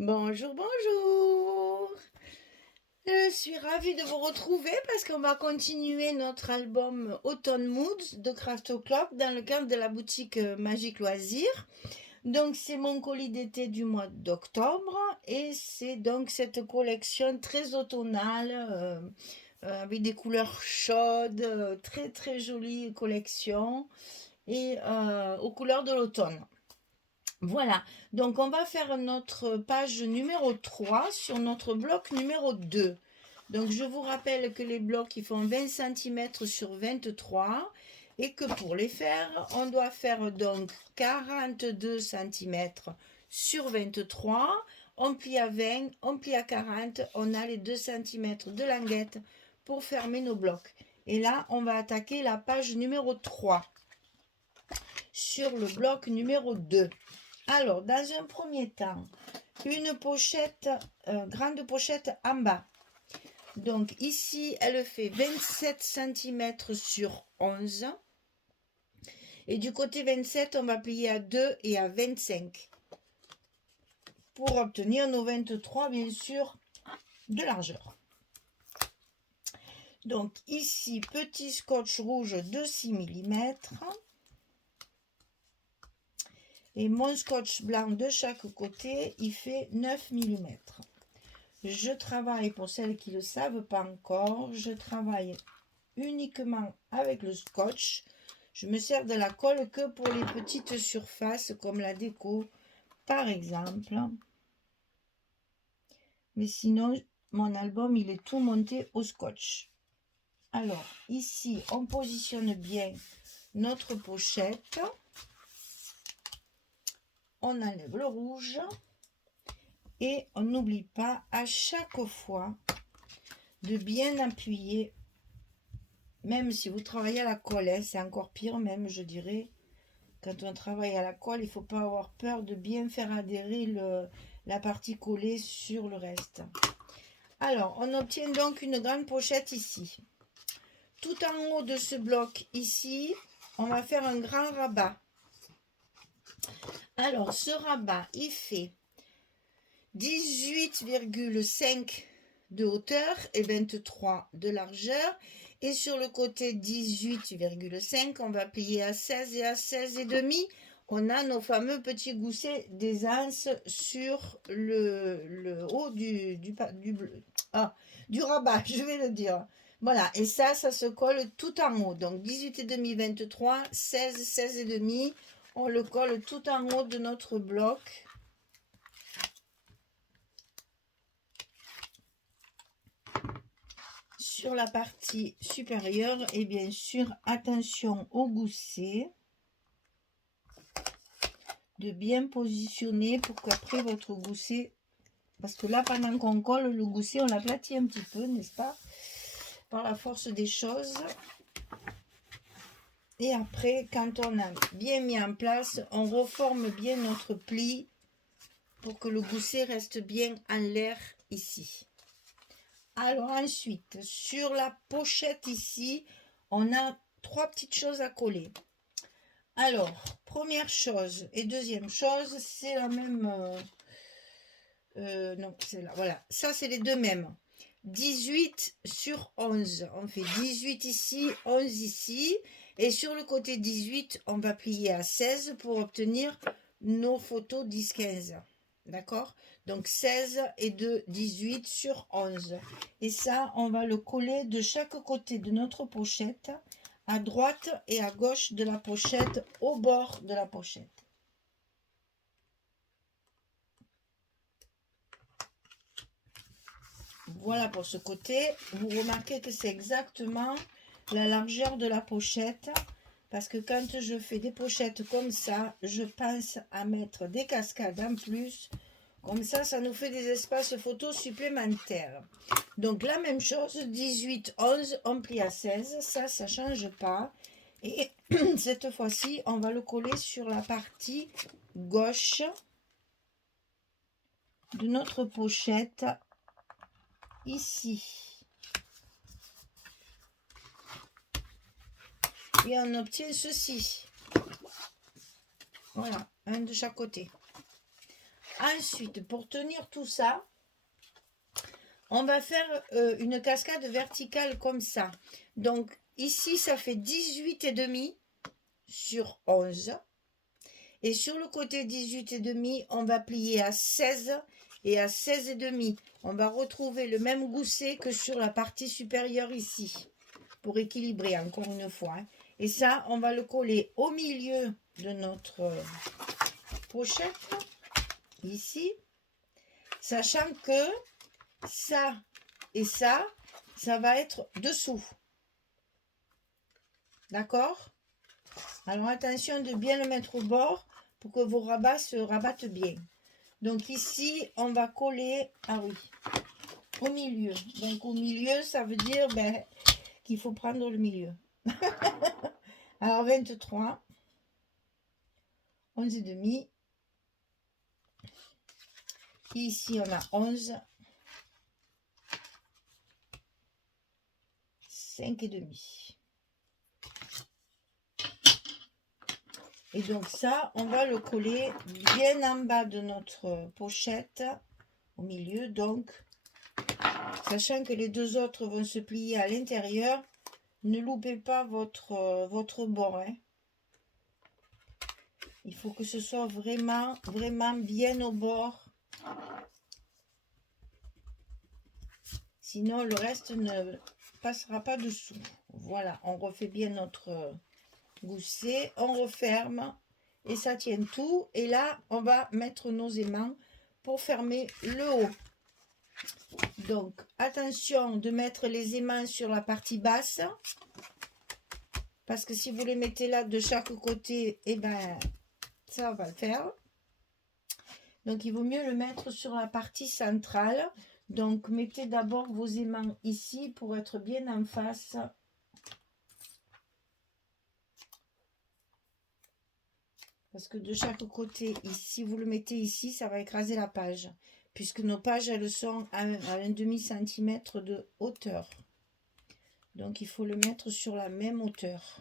Bonjour, bonjour. Je suis ravie de vous retrouver parce qu'on va continuer notre album Autumn Moods de Crafto Club dans le cadre de la boutique Magique Loisirs. Donc c'est mon colis d'été du mois d'octobre et c'est donc cette collection très automnale avec des couleurs chaudes, très très jolie collection et aux couleurs de l'automne. Voilà, donc on va faire notre page numéro 3 sur notre bloc numéro 2. Donc je vous rappelle que les blocs ils font 20 cm sur 23 et que pour les faire, on doit faire donc 42 cm sur 23. On plie à 20, on plie à 40, on a les 2 cm de languette pour fermer nos blocs. Et là, on va attaquer la page numéro 3 sur le bloc numéro 2. Alors, dans un premier temps, une pochette, grande pochette en bas. Donc ici, elle fait 27 cm sur 11. Et du côté 27, on va plier à 2 et à 25. Pour obtenir nos 23, bien sûr, de largeur. Donc ici, petit scotch rouge de 6 mm. Et mon scotch blanc de chaque côté, il fait 9 mm. Je travaille, pour celles qui ne le savent pas encore, je travaille uniquement avec le scotch. Je me sers de la colle que pour les petites surfaces comme la déco, par exemple. Mais sinon, mon album, il est tout monté au scotch. Alors, ici, on positionne bien notre pochette. On enlève le rouge. Et on n'oublie pas à chaque fois de bien appuyer, même si vous travaillez à la colle, hein, c'est encore pire même, je dirais. Quand on travaille à la colle, il ne faut pas avoir peur de bien faire adhérer la partie collée sur le reste. Alors, on obtient donc une grande pochette ici. Tout en haut de ce bloc ici, on va faire un grand rabat. Alors, ce rabat, il fait 18,5 de hauteur et 23 de largeur. Et sur le côté 18,5, on va plier à 16 et à 16 et demi. On a nos fameux petits goussets d'aisance sur le haut du rabat, je vais le dire. Voilà, et ça se colle tout en haut. Donc 18,5, 23, 16, 16 et demi. On le colle tout en haut de notre bloc. Sur la partie supérieure, et bien sûr attention au gousset, de bien positionner pour qu'après votre gousset, parce que là pendant qu'on colle le gousset on l'aplatit un petit peu, n'est-ce pas, par la force des choses. Et après, quand on a bien mis en place, on reforme bien notre pli pour que le gousset reste bien en l'air ici. Alors ensuite, sur la pochette ici, on a 3 petites choses à coller. Alors, première chose et deuxième chose, c'est la même... non, c'est là, voilà. Ça, c'est les deux mêmes. 18 sur 11. On fait 18 ici, 11 ici. Et sur le côté 18, on va plier à 16 pour obtenir nos photos 10-15. D'accord? Donc 16 et 2, 18 sur 11. Et ça, on va le coller de chaque côté de notre pochette, à droite et à gauche de la pochette, au bord de la pochette. Voilà pour ce côté. Vous remarquez que c'est exactement la largeur de la pochette. Parce que quand je fais des pochettes comme ça, je pense à mettre des cascades en plus. Comme ça nous fait des espaces photos supplémentaires. Donc la même chose, 18, 11, on plie à 16. Ça ne change pas. Et cette fois-ci, on va le coller sur la partie gauche de notre pochette. Ici. Et on obtient ceci. Voilà, un de chaque côté. Ensuite, pour tenir tout ça, on va faire une cascade verticale comme ça. Donc, ici, ça fait 18,5 sur 11. Et sur le côté 18,5, on va plier à 16 et à 16,5. On va retrouver le même gousset que sur la partie supérieure ici, pour équilibrer encore une fois. Hein. Et ça, on va le coller au milieu de notre pochette, ici, sachant que ça et ça va être dessous. D'accord? Alors attention de bien le mettre au bord pour que vos rabats se rabattent bien. Donc ici, on va coller, ah oui, au milieu. Donc au milieu, ça veut dire qu'il faut prendre le milieu. Alors 23, 11,5. Ici, on a 11, 5,5. Et donc ça, on va le coller bien en bas de notre pochette, au milieu. Donc, sachant que les deux autres vont se plier à l'intérieur, ne loupez pas votre bord. Hein. Il faut que ce soit vraiment, vraiment bien au bord. Sinon, le reste ne passera pas dessous. Voilà, on refait bien notre gousset, on referme et ça tient tout. Et là, on va mettre nos aimants pour fermer le haut. Donc, attention de mettre les aimants sur la partie basse. Parce que si vous les mettez là de chaque côté, et ça va le faire. Donc, il vaut mieux le mettre sur la partie centrale. Donc, mettez d'abord vos aimants ici pour être bien en face. Parce que de chaque côté, si vous le mettez ici, ça va écraser la page. Puisque nos pages, elles sont à 1,5 cm de hauteur. Donc, il faut le mettre sur la même hauteur.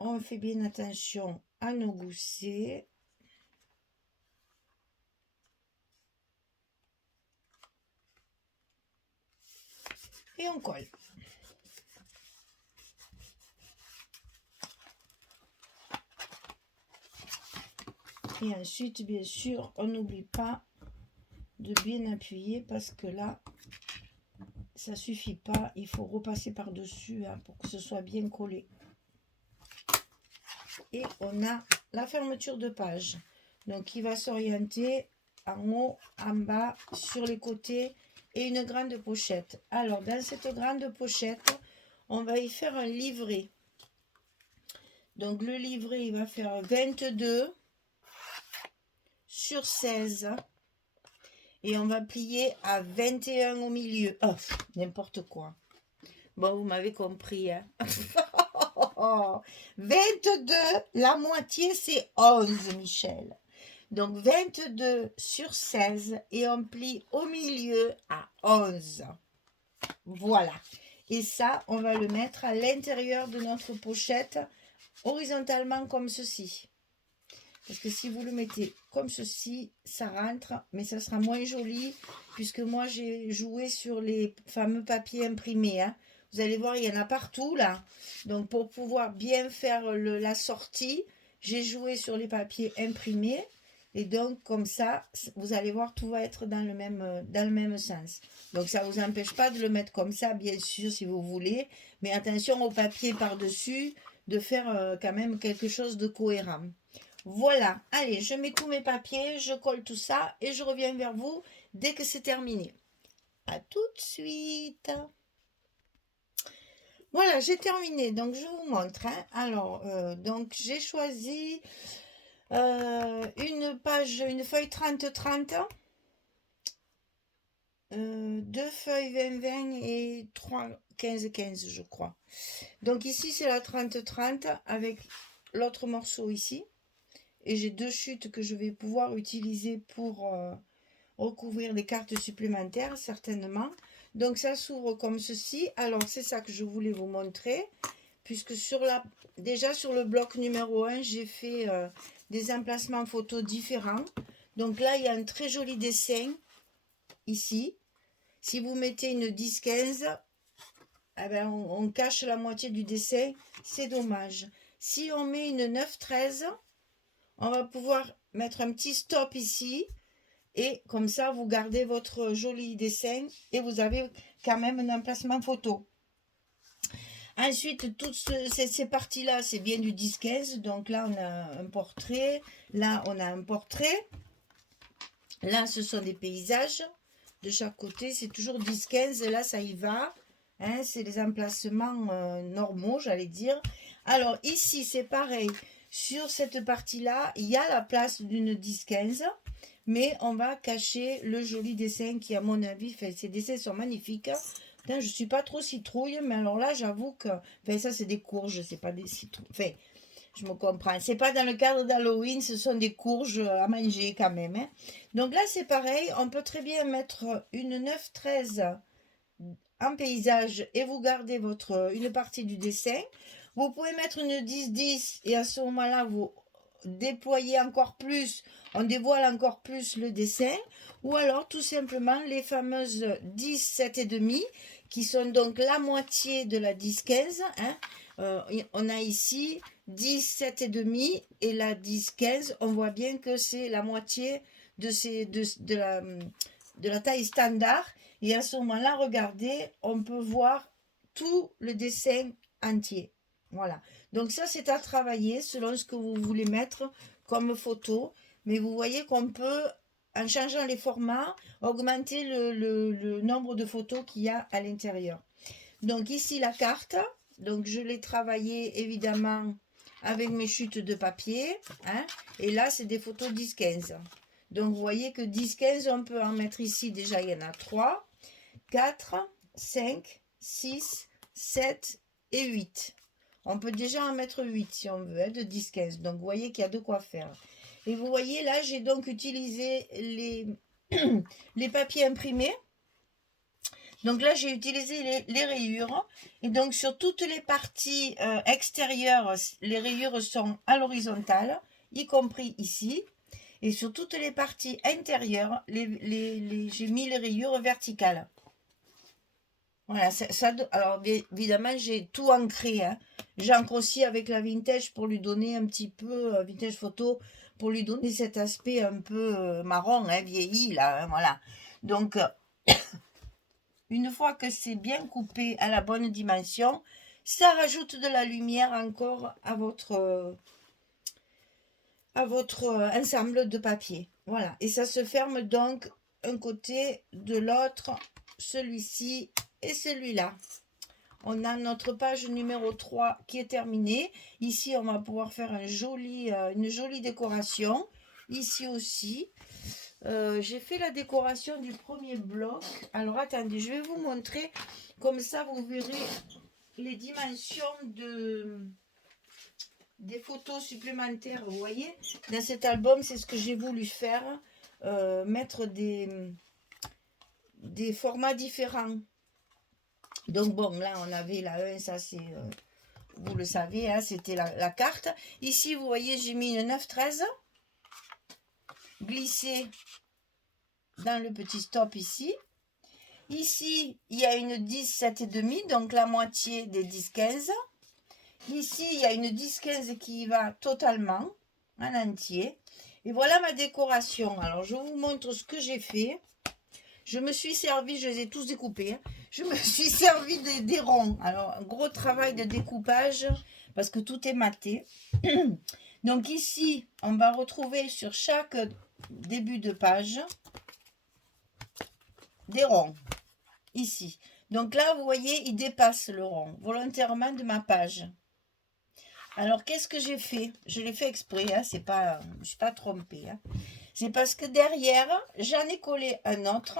On fait bien attention à nos goussets. Et on colle. Et ensuite, bien sûr, on n'oublie pas de bien appuyer parce que là, ça suffit pas. Il faut repasser par-dessus pour que ce soit bien collé. Et on a la fermeture de page. Donc, qui va s'orienter en haut, en bas, sur les côtés et une grande pochette. Alors, dans cette grande pochette, on va y faire un livret. Donc, le livret, il va faire 22 sur 16. Et on va plier à 21 au milieu. Oh, n'importe quoi. Bon, vous m'avez compris. Hein. 22, la moitié, c'est 11, Michel. Donc, 22 sur 16 et on plie au milieu à 11. Voilà. Et ça, on va le mettre à l'intérieur de notre pochette, horizontalement comme ceci. Parce que si vous le mettez comme ceci, ça rentre, mais ça sera moins joli, puisque moi, j'ai joué sur les fameux papiers imprimés. Hein. Vous allez voir, il y en a partout, là. Donc, pour pouvoir bien faire la sortie, j'ai joué sur les papiers imprimés. Et donc, comme ça, vous allez voir, tout va être dans le même sens. Donc, ça ne vous empêche pas de le mettre comme ça, bien sûr, si vous voulez. Mais attention au papier par-dessus, de faire quand même quelque chose de cohérent. Voilà, allez, je mets tous mes papiers, je colle tout ça et je reviens vers vous dès que c'est terminé. À tout de suite. Voilà, j'ai terminé, donc je vous montre. Hein. Alors, donc j'ai choisi une feuille 30-30, 2 feuilles 20-20 et 3 15-15, je crois. Donc ici, c'est la 30-30 avec l'autre morceau ici. Et j'ai 2 chutes que je vais pouvoir utiliser pour recouvrir des cartes supplémentaires, certainement. Donc ça s'ouvre comme ceci. Alors c'est ça que je voulais vous montrer, puisque déjà sur le bloc numéro 1, j'ai fait des emplacements photos différents. Donc là, il y a un très joli dessin ici. Si vous mettez une 10-15, eh ben, on cache la moitié du dessin, c'est dommage. Si on met une 9-13, on va pouvoir mettre un petit stop ici, et comme ça, vous gardez votre joli dessin, et vous avez quand même un emplacement photo. Ensuite, toutes ces parties-là, c'est bien du 10-15, donc là, on a un portrait, là, on a un portrait, là, ce sont des paysages, de chaque côté, c'est toujours 10-15, là, ça y va. Hein, c'est les emplacements normaux, j'allais dire. Alors ici, c'est pareil. Sur cette partie-là, il y a la place d'une 10-15, mais on va cacher le joli dessin qui, à mon avis, ces dessins sont magnifiques. Putain, je ne suis pas trop citrouille, mais alors là, j'avoue que... Enfin, ça, c'est des courges, c'est pas des citrouilles. Enfin, je me comprends. C'est pas dans le cadre d'Halloween, ce sont des courges à manger quand même. Hein. Donc là, c'est pareil. On peut très bien mettre une 9-13 en paysage et vous gardez une partie du dessin. Vous pouvez mettre une 10-10 et à ce moment-là, vous déployez encore plus, on dévoile encore plus le dessin. Ou alors, tout simplement, les fameuses 10, 7 et demi, qui sont donc la moitié de la 10-15. Hein. On a ici 10, 7 et demi et la 10-15. On voit bien que c'est la moitié de la taille standard. Et à ce moment-là, regardez, on peut voir tout le dessin entier. Voilà. Donc ça, c'est à travailler selon ce que vous voulez mettre comme photo. Mais vous voyez qu'on peut, en changeant les formats, augmenter le nombre de photos qu'il y a à l'intérieur. Donc ici, la carte. Donc je l'ai travaillée évidemment avec mes chutes de papier. Hein, et là, c'est des photos 10-15. Donc vous voyez que 10-15, on peut en mettre ici. Déjà, il y en a 3. 4, 5, 6, 7 et 8. On peut déjà en mettre 8 si on veut, hein, de 10-15. Donc, vous voyez qu'il y a de quoi faire. Et vous voyez, là, j'ai donc utilisé les papiers imprimés. Donc là, j'ai utilisé les rayures. Et donc, sur toutes les parties extérieures, les rayures sont à l'horizontale, y compris ici. Et sur toutes les parties intérieures, j'ai mis les rayures verticales. Voilà, alors évidemment, j'ai tout ancré. Hein. J'ancre aussi avec la vintage pour lui donner un petit peu, vintage photo, pour lui donner cet aspect un peu marron, hein, vieilli, là, hein, voilà. Donc, une fois que c'est bien coupé à la bonne dimension, ça rajoute de la lumière encore à votre ensemble de papier. Voilà, et ça se ferme donc un côté de l'autre, celui-ci et celui-là. On a notre page numéro 3 qui est terminée. Ici, on va pouvoir faire une jolie décoration. Ici aussi. J'ai fait la décoration du premier bloc. Alors, attendez, je vais vous montrer. Comme ça, vous verrez les dimensions des photos supplémentaires. Vous voyez, dans cet album, c'est ce que j'ai voulu faire. Mettre des formats différents. Donc bon, là on avait la 1, ça c'est, vous le savez, hein, c'était la carte. Ici, vous voyez, j'ai mis une 9-13, glissée dans le petit stop ici. Ici, il y a une 10, 7,5, donc la moitié des 10-15. Ici, il y a une 10-15 qui y va totalement, en entier. Et voilà ma décoration. Alors, je vous montre ce que j'ai fait. Je me suis servi, je les ai tous découpés, hein. Je me suis servi des ronds. Alors, un gros travail de découpage parce que tout est maté. Donc ici, on va retrouver sur chaque début de page des ronds. Ici. Donc là, vous voyez, il dépasse le rond volontairement de ma page. Alors, qu'est-ce que j'ai fait? Je l'ai fait exprès, hein, c'est pas, je ne suis pas trompée. Hein. C'est parce que derrière, j'en ai collé un autre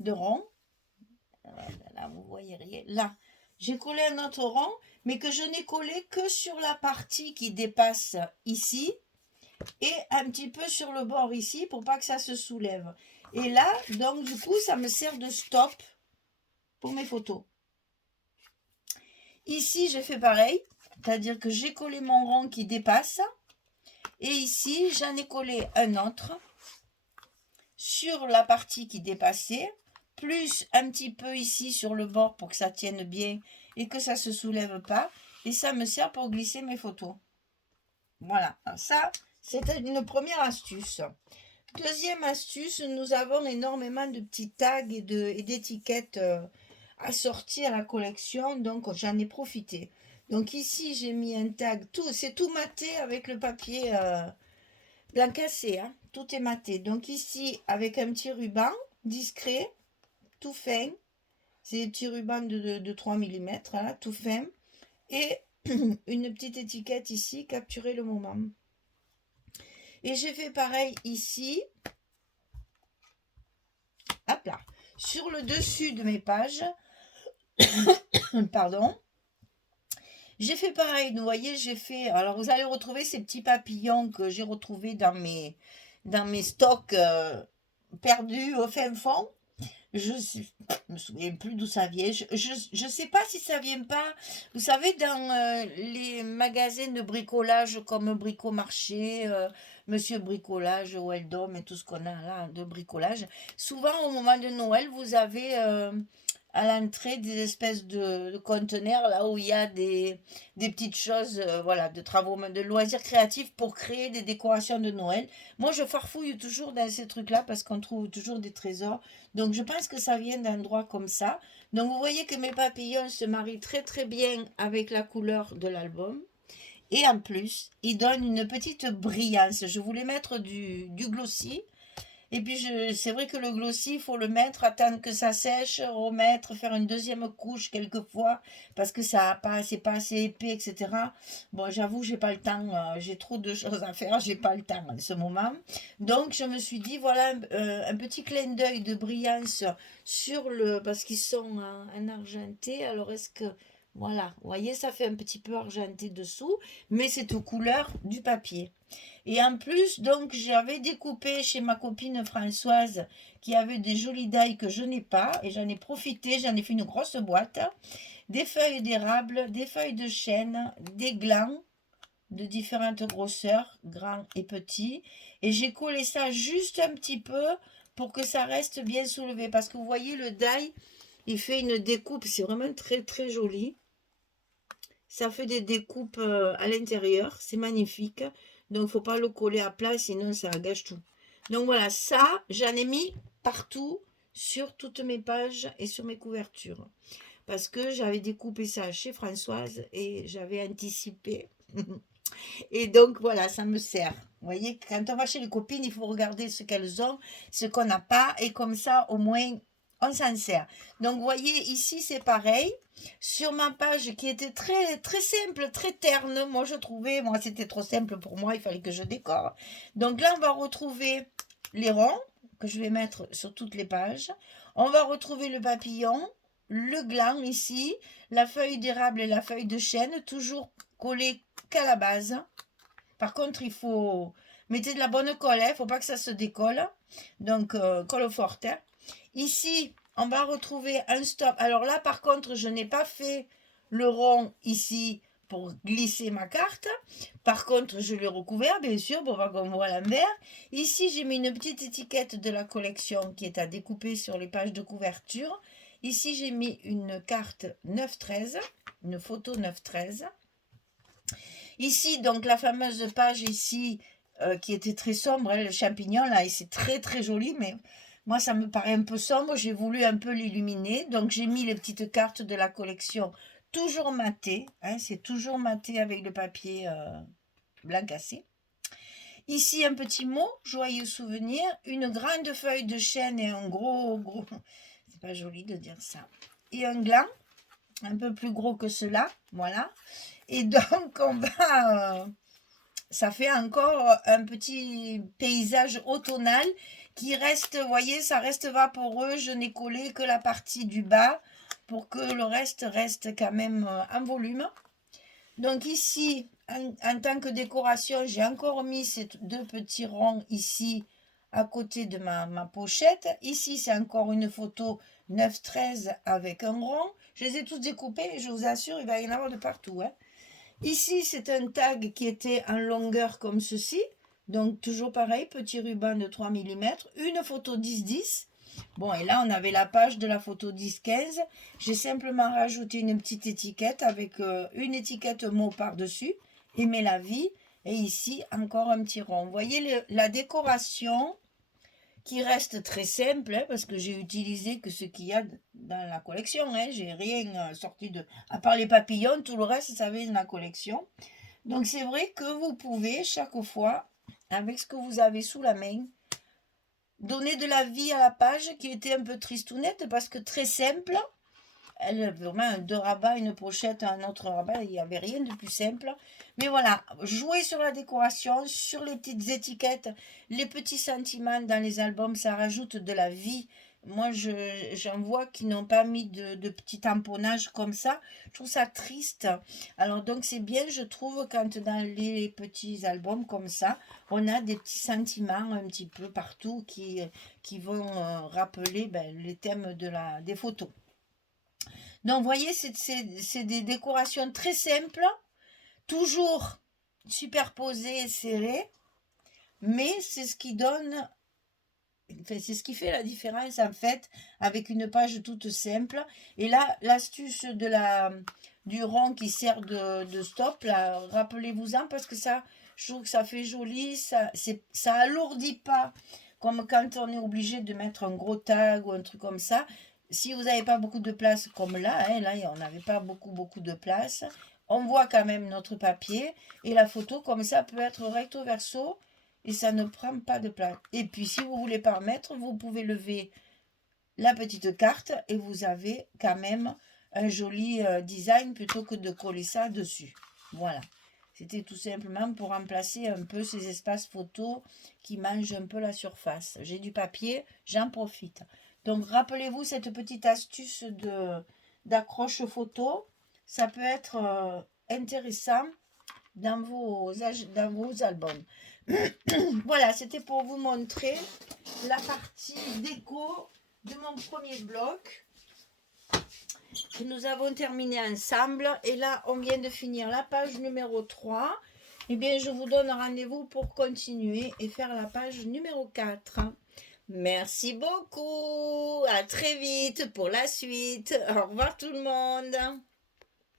de rond. Là, vous voyez rien. Là, j'ai collé un autre rond, mais que je n'ai collé que sur la partie qui dépasse ici et un petit peu sur le bord ici pour pas que ça se soulève. Et là, donc, du coup, ça me sert de stop pour mes photos. Ici, j'ai fait pareil, c'est-à-dire que j'ai collé mon rond qui dépasse. Et ici, j'en ai collé un autre sur la partie qui dépassait, plus un petit peu ici sur le bord pour que ça tienne bien et que ça ne se soulève pas. Et ça me sert pour glisser mes photos. Voilà, alors ça, c'était une première astuce. Deuxième astuce, nous avons énormément de petits tags et d'étiquettes assorties à la collection, donc j'en ai profité. Donc ici, j'ai mis un tag, c'est tout maté avec le papier blanc cassé, hein, tout est maté. Donc ici, avec un petit ruban discret, tout fin, c'est des petits rubans de 3 mm, là, tout fin, et une petite étiquette ici, capturer le moment. Et j'ai fait pareil ici, hop là, sur le dessus de mes pages, pardon, j'ai fait pareil, vous voyez, j'ai fait, alors vous allez retrouver ces petits papillons que j'ai retrouvés dans mes stocks perdus au fin fond. Je me souviens plus d'où ça vient. Je sais pas si ça vient pas. Vous savez, dans les magasins de bricolage comme Bricomarché, Monsieur Bricolage, Weldom et tout ce qu'on a là de bricolage, souvent au moment de Noël, vous avez à l'entrée des espèces de conteneurs là où il y a des petites choses, voilà, de travaux, de loisirs créatifs pour créer des décorations de Noël. Moi, je farfouille toujours dans ces trucs-là parce qu'on trouve toujours des trésors. Donc, je pense que ça vient d'endroits comme ça. Donc, vous voyez que mes papillons se marient très très bien avec la couleur de l'album. Et en plus, ils donnent une petite brillance. Je voulais mettre du glossy. Et puis, c'est vrai que le glossy, il faut le mettre, attendre que ça sèche, remettre, faire une deuxième couche quelquefois, parce que c'est pas assez épais, etc. Bon, j'avoue, j'ai pas le temps, j'ai trop de choses à faire, j'ai pas le temps en ce moment. Donc, je me suis dit, voilà, un petit clin d'œil de brillance parce qu'ils sont en argenté. Alors, est-ce que, voilà, vous voyez, ça fait un petit peu argenté dessous, mais c'est aux couleurs du papier. Et en plus, donc, j'avais découpé chez ma copine Françoise qui avait des jolies dailles que je n'ai pas. Et j'en ai profité, j'en ai fait une grosse boîte. Des feuilles d'érable, des feuilles de chêne, des glands de différentes grosseurs, grands et petits. Et j'ai collé ça juste un petit peu pour que ça reste bien soulevé. Parce que vous voyez, le die, il fait une découpe. C'est vraiment très très joli. Ça fait des découpes à l'intérieur. C'est magnifique. Donc, il ne faut pas le coller à plat, sinon ça gâche tout. Donc, voilà, ça, j'en ai mis partout sur toutes mes pages et sur mes couvertures. Parce que j'avais découpé ça chez Françoise et j'avais anticipé. Et donc, voilà, ça me sert. Vous voyez, quand on va chez les copines, il faut regarder ce qu'elles ont, ce qu'on n'a pas. Et comme ça, au moins, on s'en sert. Donc, vous voyez, ici, c'est pareil. Sur ma page qui était très, très simple, très terne, moi, je trouvais, moi, c'était trop simple pour moi, il fallait que je décore. Donc là, on va retrouver les ronds que je vais mettre sur toutes les pages. On va retrouver le papillon, le gland ici, la feuille d'érable et la feuille de chêne, toujours collées qu'à la base. Par contre, il faut mettre de la bonne colle, il ne faut pas que ça se décolle. Donc, colle forte. Hein. Ici, on va retrouver un stop. Alors là, par contre, je n'ai pas fait le rond ici pour glisser ma carte. Par contre, je l'ai recouvert, bien sûr, pour pas qu'on voit l'envers. Ici, j'ai mis une petite étiquette de la collection qui est à découper sur les pages de couverture. Ici, j'ai mis une carte 9-13, une photo 9-13. Ici, donc, la fameuse page ici, qui était très sombre, hein, le champignon, là, et c'est très, très joli, mais moi, ça me paraît un peu sombre. J'ai voulu un peu l'illuminer. Donc, j'ai mis les petites cartes de la collection, toujours matées. Hein, c'est toujours maté avec le papier blanc cassé. Ici, un petit mot, joyeux souvenir, une grande feuille de chêne et un gros, c'est pas joli de dire ça, et un gland, un peu plus gros que cela, voilà. Et donc, ça fait encore un petit paysage automnal qui reste, vous voyez, ça reste vaporeux. Je n'ai collé que la partie du bas pour que le reste quand même en volume. Donc ici, en tant que décoration, j'ai encore mis ces deux petits ronds ici à côté de ma pochette. Ici, c'est encore une photo 9-13 avec un rond. Je les ai tous découpés et je vous assure, il va y en avoir de partout. Hein. Ici, c'est un tag qui était en longueur comme ceci. Donc, toujours pareil, petit ruban de 3 mm. Une photo 10-10. Bon, et là, on avait la page de la photo 10-15. J'ai simplement rajouté une petite étiquette avec une étiquette mot par-dessus. Aimer la vie. Et ici, encore un petit rond. Vous voyez la décoration qui reste très simple, hein, parce que j'ai utilisé que ce qu'il y a dans la collection. Hein. J'ai rien sorti de... À part les papillons, tout le reste, ça avait dans la collection. Donc, c'est vrai que vous pouvez, chaque fois, avec ce que vous avez sous la main, donner de la vie à la page qui était un peu tristounette, parce que très simple. Elle avait vraiment deux rabats, une pochette, un autre rabat, il n'y avait rien de plus simple. Mais voilà, jouer sur la décoration, sur les petites étiquettes, les petits sentiments dans les albums, ça rajoute de la vie. Moi, j'en vois qui n'ont pas mis de petits tamponnages comme ça. Je trouve ça triste. Alors donc c'est bien, je trouve, quand dans les petits albums comme ça, on a des petits sentiments un petit peu partout qui vont rappeler les thèmes des photos. Donc, vous voyez, c'est des décorations très simples, toujours superposées et serrées, mais c'est ce qui donne, enfin, c'est ce qui fait la différence en fait avec une page toute simple. Et là, l'astuce du rond qui sert de stop, là, rappelez-vous-en parce que ça, je trouve que ça fait joli, ça alourdit pas. Comme quand on est obligé de mettre un gros tag ou un truc comme ça. Si vous n'avez pas beaucoup de place comme là, hein, là on n'avait pas beaucoup de place, on voit quand même notre papier et la photo comme ça peut être recto verso et ça ne prend pas de place. Et puis si vous voulez pas remettre, vous pouvez lever la petite carte et vous avez quand même un joli design plutôt que de coller ça dessus. Voilà. C'était tout simplement pour remplacer un peu ces espaces photos qui mangent un peu la surface. J'ai du papier, j'en profite. Donc rappelez-vous cette petite astuce d'accroche photo. Ça peut être intéressant dans vos albums. Voilà, c'était pour vous montrer la partie déco de mon premier bloc que nous avons terminé ensemble. Et là, on vient de finir la page numéro 3. Eh bien, je vous donne rendez-vous pour continuer et faire la page numéro 4. Merci beaucoup. À très vite pour la suite. Au revoir tout le monde.